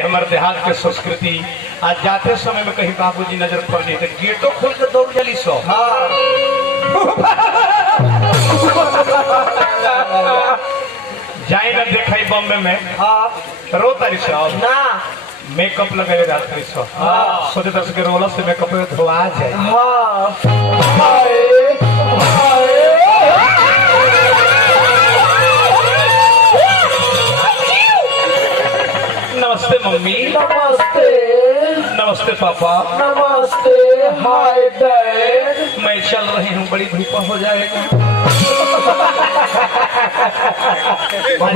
है हमारे देहात के संस्कृति। आज जाते समय में कहीं बाबूजी नजर पड़ जाए तो गेटो खोल के दौड़ जली सो। जाए ना देखा बॉम्बे में रो तारी साहब ना मेकअप लगे रात्रि सो सोचे दस के रोलर से मेकअप धोआ जाए। नमस्ते मम्मी। नमस्ते। नमस्ते पापा। नमस्ते। Hi dad. मैं चल रही हूँ, बड़ी धूप हो जाएगा।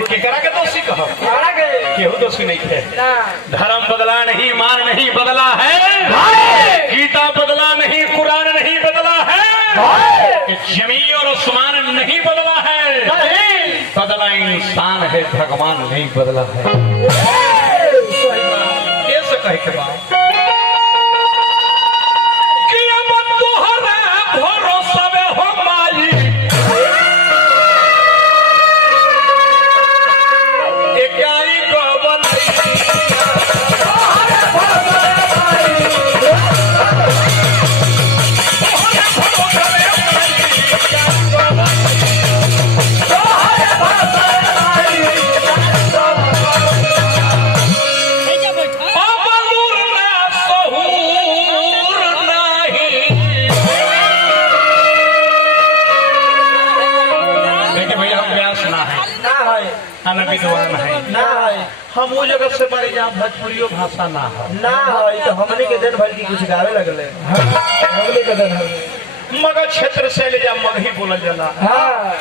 केकरा के दोषी कहो, केहू दोषी नहीं है। धर्म बदला नहीं, मान नहीं बदला है, गीता बदला नहीं, कुरान नहीं बदला है, जमीन और आसमान नहीं बदला है, बदला इंसान है, भगवान नहीं बदला है। कैसे कहे के बाद विद्वान है ना है। हम वो जगह से बड़े जहाँ भोजपुरियो भाषा ना है तो हमने के दिन भर की कुछ गावे लगले हमने के दिन मगर क्षेत्र से ले जा मगही बोला जाला।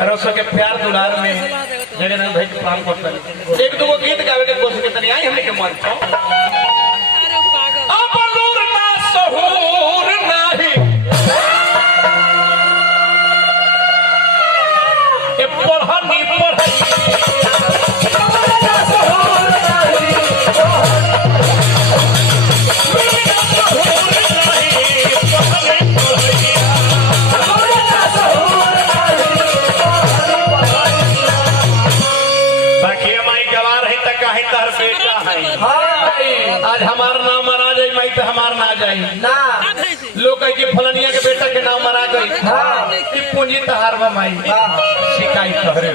रसो के प्यार दुलार में जगन्नाथ भाई के प्लान करते एक दो गीत गावे के कोशिश करते आई हमने के मन को अबलूर ना सहूर नहीं ए पढ़नी पढ़ी आज हमारा नाम मरा जाए माई तो हमार ना जाए ना लोग के फलनिया के बेटा के नाम मरा गई पूंजी तहार माई शिकायत तहरे